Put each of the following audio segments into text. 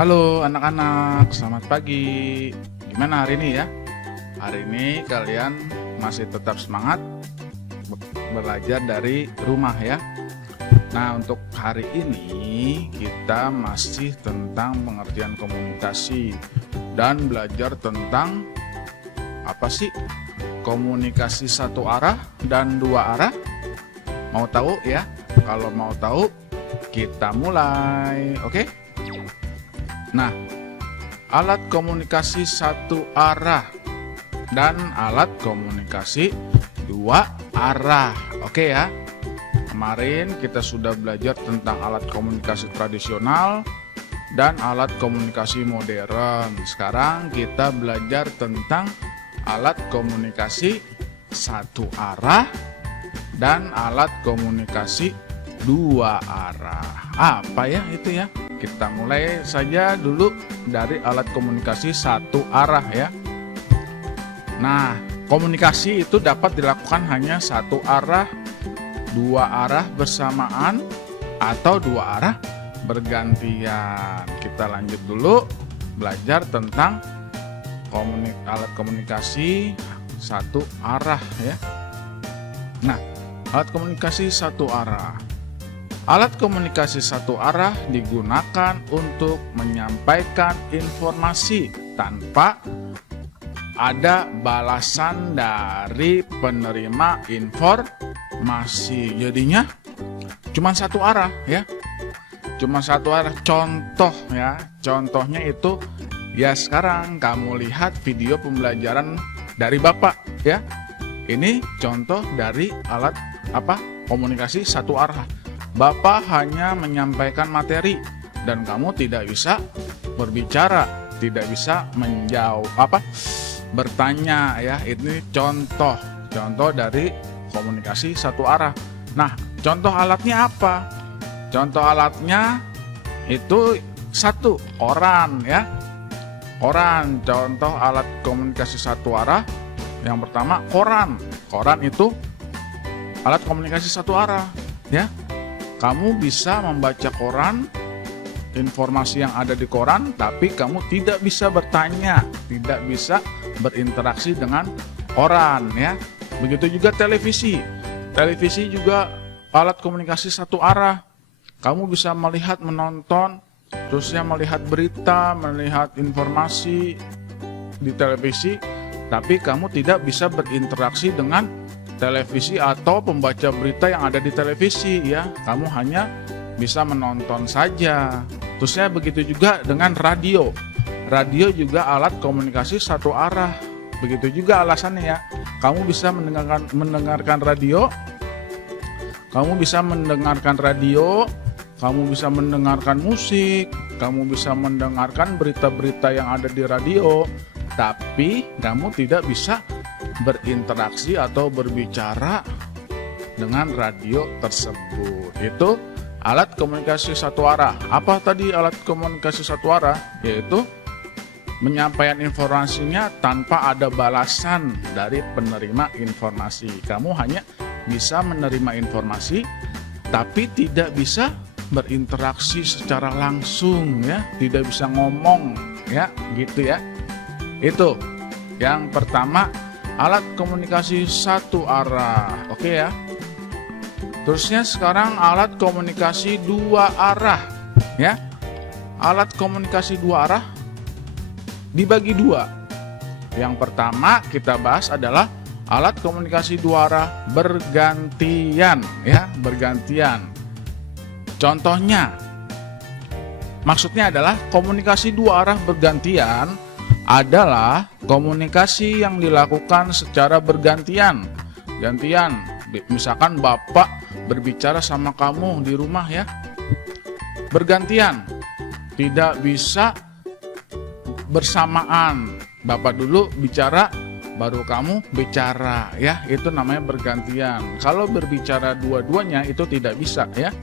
Halo anak-anak, selamat pagi. Gimana hari ini ya? Hari ini kalian masih tetap semangat belajar dari rumah ya. Nah, untuk hari ini kita masih tentang pengertian komunikasi dan belajar tentang apa sih komunikasi satu arah dan dua arah. Mau tahu ya? Kalau mau tahu, kita mulai, oke? Nah, alat komunikasi satu arah dan alat komunikasi dua arah. Oke ya. Kemarin kita sudah belajar tentang alat komunikasi tradisional dan alat komunikasi modern. Sekarang kita belajar tentang alat komunikasi satu arah dan alat komunikasi dua arah. Apa ya itu ya? Kita mulai saja dulu dari alat komunikasi satu arah ya. Nah, komunikasi itu dapat dilakukan hanya satu arah, dua arah bersamaan, atau dua arah bergantian. Kita lanjut dulu belajar tentang alat komunikasi satu arah ya. Nah, alat komunikasi satu arah. Alat komunikasi satu arah digunakan untuk menyampaikan informasi tanpa ada balasan dari penerima informasi. Jadinya cuma satu arah ya. Cuma satu arah. Contoh ya. Contohnya itu ya sekarang kamu lihat video pembelajaran dari Bapak ya. Ini contoh dari alat komunikasi satu arah. Bapak hanya menyampaikan materi dan kamu tidak bisa berbicara, tidak bisa bertanya ya. Ini contoh dari komunikasi satu arah. Nah, contoh alatnya apa? Contoh alatnya itu satu, koran ya. Koran, contoh alat komunikasi satu arah. Yang pertama, koran. Koran itu alat komunikasi satu arah ya. Kamu bisa membaca koran, informasi yang ada di koran, tapi kamu tidak bisa bertanya, tidak bisa berinteraksi dengan koran ya. Begitu juga televisi. Televisi juga alat komunikasi satu arah. Kamu bisa melihat, menonton, terusnya melihat berita, melihat informasi di televisi, tapi kamu tidak bisa berinteraksi dengan televisi atau pembaca berita yang ada di televisi ya. Kamu hanya bisa menonton saja. Terusnya begitu juga dengan radio. Radio juga alat komunikasi satu arah. Begitu juga alasannya ya. Kamu bisa mendengarkan radio. Kamu bisa mendengarkan radio. Kamu bisa mendengarkan musik. Kamu bisa mendengarkan berita-berita yang ada di radio. Tapi kamu tidak bisa berinteraksi atau berbicara dengan radio tersebut. Itu alat komunikasi satu arah. Apa tadi alat komunikasi satu arah? Yaitu menyampaikan informasinya tanpa ada balasan dari penerima informasi. Kamu hanya bisa menerima informasi tapi tidak bisa berinteraksi secara langsung ya, tidak bisa ngomong ya, gitu ya. Itu yang pertama, alat komunikasi satu arah. Oke ya. Terusnya sekarang alat komunikasi dua arah ya. Alat komunikasi dua arah dibagi dua. Yang pertama kita bahas adalah alat komunikasi dua arah bergantian ya, bergantian. Contohnya, maksudnya adalah komunikasi dua arah bergantian adalah komunikasi yang dilakukan secara bergantian. Misalkan Bapak berbicara sama kamu di rumah ya. Bergantian. Tidak bisa bersamaan. Bapak dulu bicara, baru kamu bicara ya. Itu namanya bergantian. Kalau berbicara dua-duanya itu tidak bisa ya.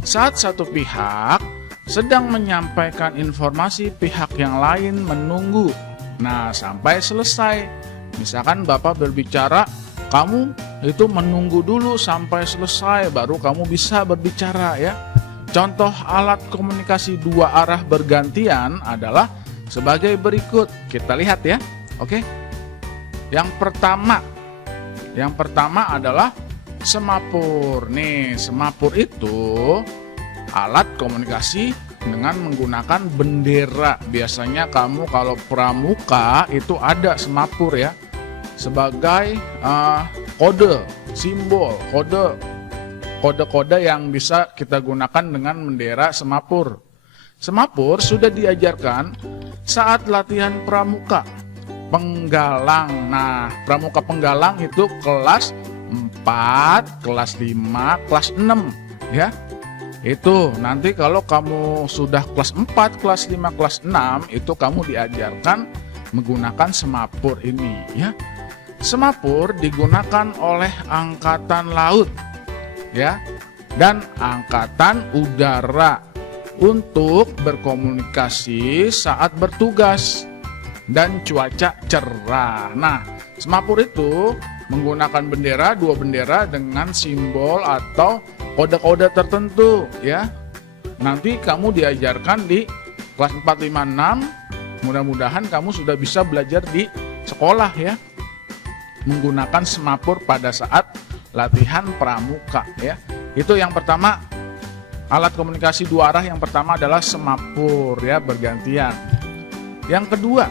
Saat satu pihak sedang menyampaikan informasi, pihak yang lain menunggu. Nah, sampai selesai. Misalkan Bapak berbicara, kamu itu menunggu dulu sampai selesai, baru kamu bisa berbicara ya. contoh alat komunikasi dua arah bergantian adalah sebagai berikut. Kita lihat ya. Oke. Yang pertama adalah semapur. Nih, semapur itu alat komunikasi dengan menggunakan bendera. Biasanya kamu kalau pramuka itu ada semapur ya, sebagai kode, simbol, kode-kode yang bisa kita gunakan dengan bendera semapur. Semapur sudah diajarkan saat latihan pramuka penggalang. Nah, pramuka penggalang itu kelas 4, kelas 5, kelas 6 ya. Itu nanti kalau kamu sudah kelas 4, kelas 5, kelas 6 itu kamu diajarkan menggunakan semapur ini ya. Semapur digunakan oleh angkatan laut ya dan angkatan udara untuk berkomunikasi saat bertugas dan cuaca cerah. Nah, semapur itu menggunakan bendera, dua bendera dengan simbol atau kode-kode tertentu ya. Nanti kamu diajarkan di kelas 4, 5, 6. Mudah-mudahan kamu sudah bisa belajar di sekolah ya, menggunakan semapur pada saat latihan pramuka ya. Itu yang pertama, alat komunikasi dua arah yang pertama adalah semapur ya, bergantian. Yang kedua,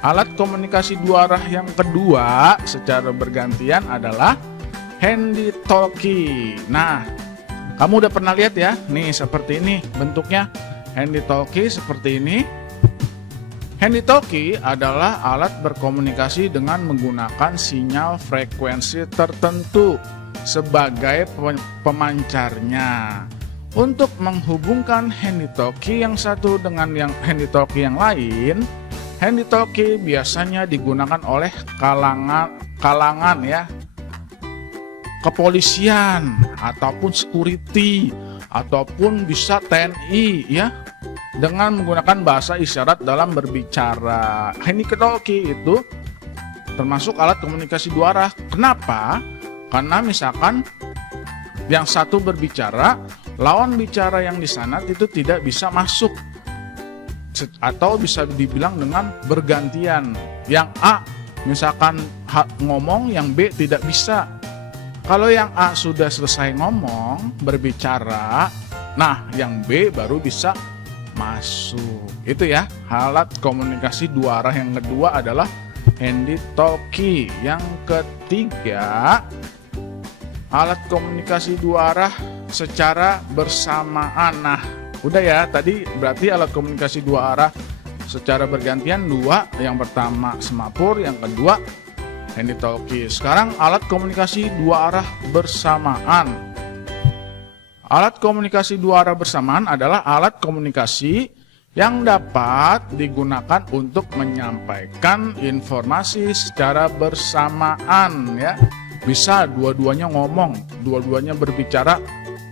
alat komunikasi dua arah yang kedua secara bergantian adalah handy-talkie. Nah, kamu udah pernah lihat ya, nih seperti ini bentuknya handy-talkie seperti ini. Handy-talkie adalah alat berkomunikasi dengan menggunakan sinyal frekuensi tertentu sebagai pemancarnya. Untuk menghubungkan handy-talkie yang satu dengan yang handy-talkie yang lain, handy-talkie biasanya digunakan oleh kalangan ya, kepolisian ataupun security ataupun bisa TNI ya, dengan menggunakan bahasa isyarat dalam berbicara. Handy-talkie itu termasuk alat komunikasi dua arah. Kenapa? Karena misalkan yang satu berbicara, lawan bicara yang di sana itu tidak bisa masuk, atau bisa dibilang dengan bergantian. Yang A misalkan ngomong, yang B tidak bisa. Kalau yang A sudah selesai ngomong, berbicara, nah yang B baru bisa masuk. Itu ya, alat komunikasi dua arah yang kedua adalah handy-talkie. Yang ketiga, alat komunikasi dua arah secara bersamaan. Nah, udah ya, tadi berarti alat komunikasi dua arah secara bergantian dua. Yang pertama semapur, yang kedua handy-talkie. Sekarang alat komunikasi dua arah bersamaan. Alat komunikasi dua arah bersamaan adalah alat komunikasi yang dapat digunakan untuk menyampaikan informasi secara bersamaan ya. Bisa dua-duanya ngomong, dua-duanya berbicara,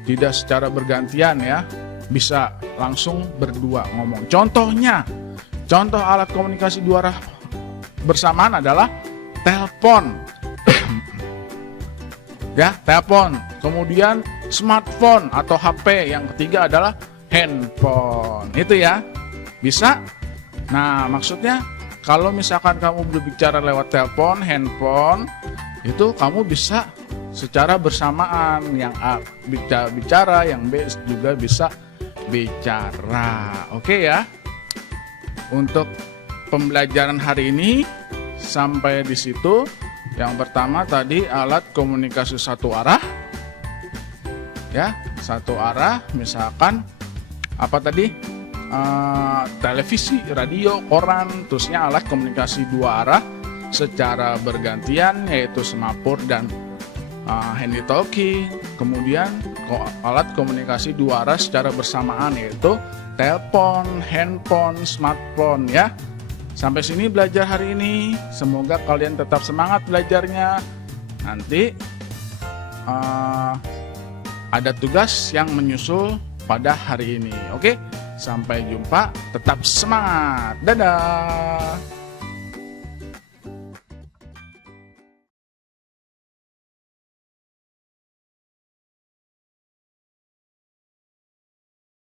tidak secara bergantian ya. Bisa langsung berdua ngomong. Contohnya, contoh alat komunikasi dua arah bersamaan adalah telepon. Ya, telepon. Kemudian smartphone atau HP. Yang ketiga adalah handphone. Itu ya. Bisa? Nah, maksudnya kalau misalkan kamu berbicara lewat telepon, handphone, itu kamu bisa secara bersamaan. Yang A bicara, yang B juga bisa bicara. Oke ya. Untuk pembelajaran hari ini sampai di situ. Yang pertama tadi alat komunikasi satu arah. Ya, satu arah misalkan apa tadi? Televisi, radio, koran. Terusnya alat komunikasi dua arah secara bergantian yaitu semapur dan handy-talkie. Kemudian alat komunikasi dua arah secara bersamaan yaitu telepon, handphone, smartphone ya. Sampai sini belajar hari ini. Semoga kalian tetap semangat belajarnya. Nanti ada tugas yang menyusul pada hari ini. Oke, sampai jumpa. Tetap semangat. Dadah.